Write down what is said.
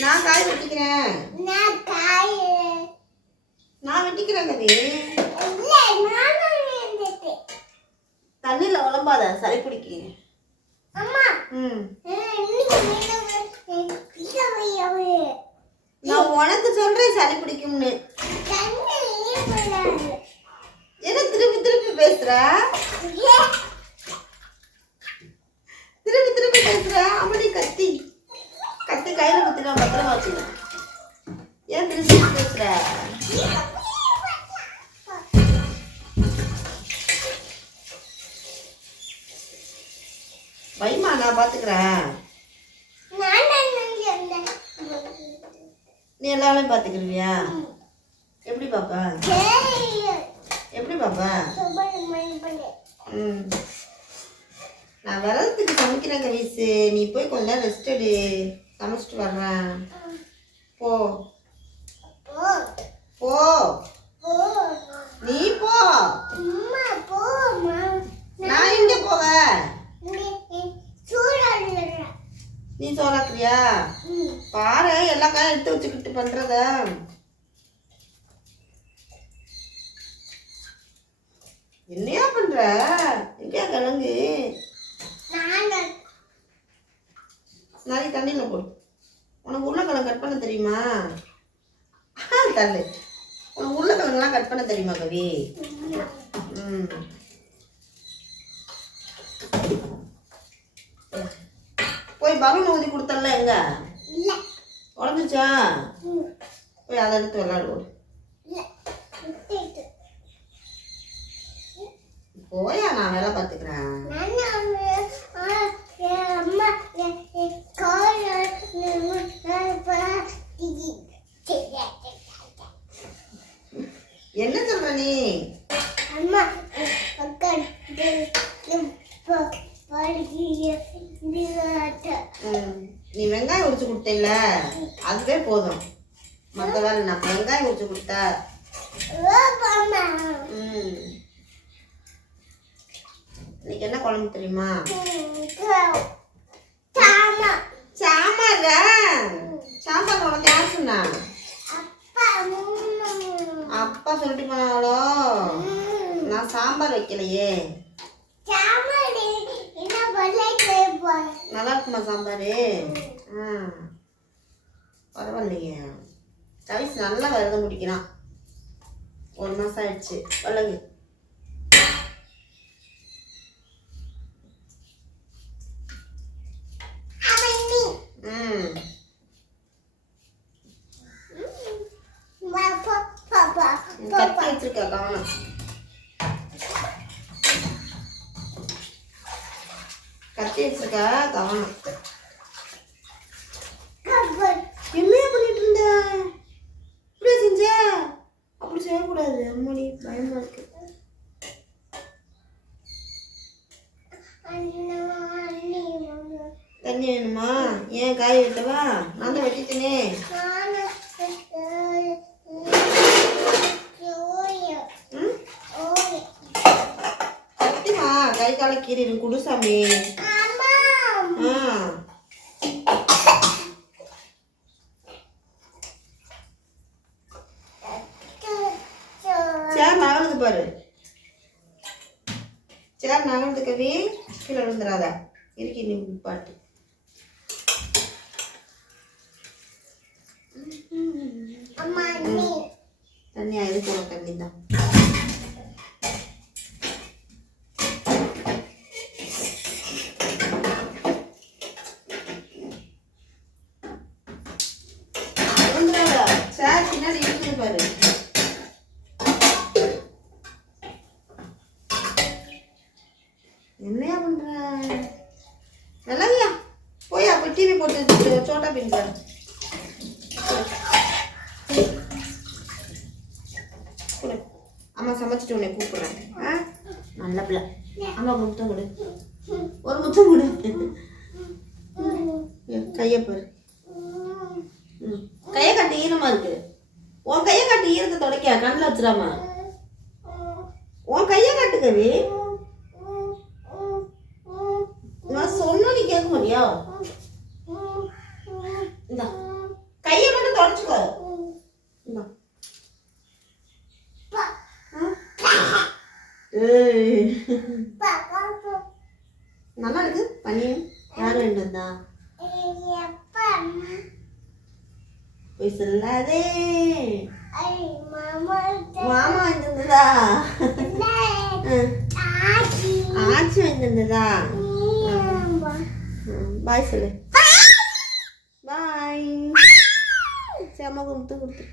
நான் காய் வெட்டிக்கிறேன். நான் காய் நான் வெட்டிக்கிறேன் இருந்துட்டேன் தண்ணியில் உழம்பாத சளி பிடிக்கு. அம்மா ம். நான் உனக்கு சொல்றேன் சளி பிடிக்கும்னு. என்ன திருப்பி திருப்பி பேசுற? திருப்பி திருப்பி பேசுற? அப்படி கத்தி. கையில பத்திரமா வச்சுக்க ஏன் திருச்சி பேசுற? வைமா நான் பாத்துக்கிறேன். நீ எல்லா வேலையும் எப்படி பாப்பா? சரி எப்படி பாப்பா? ம். நான் வரதுக்கு சமைக்கிறேன் கவிஸு நீ போய் கொஞ்ச நேரம் ரெஸ்ட் எடு. சமைச்சிட்டு வர்றேன். போ. போ. நீ போ. நான் எங்க சூடாடுற நீ சோறாக்குறியா? பாரு எல்லா காயும் எடுத்து வச்சுக்கிட்டு பண்றத. என்னையா பண்ற? எங்கேயா கிழங்கு நாளைக்கு தண்ணியில் போடு உனக்கு உருளைக்கிழங்கு கட் பண்ண தெரியுமா? ஆ, தள்ளு. உனக்கு உருளைக்கிழங்குலாம் கட் பண்ண தெரியுமா கவி? ம். போய் பலூன் ஊதி கொடுத்தல எங்க? உடஞ்சிச்சா போய் அதை எடுத்து விட்டுட்டு. போயா நான் வேலை பார்த்துக்கிறேன் நான் அவங்க, ஆ, என் அம்மா என் என் கால் என்ன சொல்ற நீ? அம்மா நீ வெங்காயம் உரிச்சு கொடுத்தேல்ல? அதுவே போதும். மற்ற வேலை நான் வெங்காயம் உரிச்சு கொடுத்தா. இன்னைக்கு என்ன குழம்பு தெரியுமா? சாமா. சாம்பார்? சாம்பார் உனக்கு யார் சொன்னா? அப்பா சொல்லிட்டு போனாங்களோ நான் சாம்பார் வைக்கலையே. நல்லா இருக்குமா சாம்பார்? ஆ. பரவாயில்லையே. கவிஸ் நல்லா விரதம் முடிக்கிறான் ஒரு மாதம் ஆயிடுச்சு. வல்லங்கு அவன் நீ ம் பாப்பா பாப்பா கத்தி வச்சிருக்க கவனம். கத்தி வச்சிருக்க கவனம் பண்ணிட்டு இருந்த? இப்படி செஞ்ச? அப்படி செய்யக்கூடாது. அம்மாடி பயமா இருக்கு. தண்ணி வேணுமா? ஏன் காய் வெட்டவா? நான் தான் வெட்டிட்டேனே நானு ஓய ம் ஓய கத்திமா கை கால கீறிடும் குடுசாமி அம்மா. ஆ. சேர் நகருது பாரு. சேர் நகருது கவி கீழே விழுந்துடாத இருக்கி நீ பாட்டு. தண்ணி போட தண்ணி தான் விழுந்துடாத. சேர் பின்னாடி இருக்குது பாரு என்னையா பண்ணுற நல்லையா போய் போய் டிவி போட்டு சோட்டா பின் அம்மா சமைச்சிட்டு உன்னை கூப்பிட்றேன். ஆ? நல்ல பிள்ளை. அம்மா முத்தம் கொடு. ஒரு முத்தம் கொடு. கையை பாரு ம். கையை காட்டு ஈரமாக இருக்கு. உன் கையை காட்டு ஈரத்தை துடைக்க கண்ணில் வச்சிடாமா. உன் கையை காட்டு கவி. നല്ല നമ്മൾക്ക് പനിയും ആരുണ്ടെന്നാ വിസല്ലാതെ. മാമ എന്തെന്നതാ ആച്ചു എന്തെന്നതാ ബായ് സല്ലേ. ബായ് ശ്യാമ കൊടുത്ത്. കൊടുത്ത്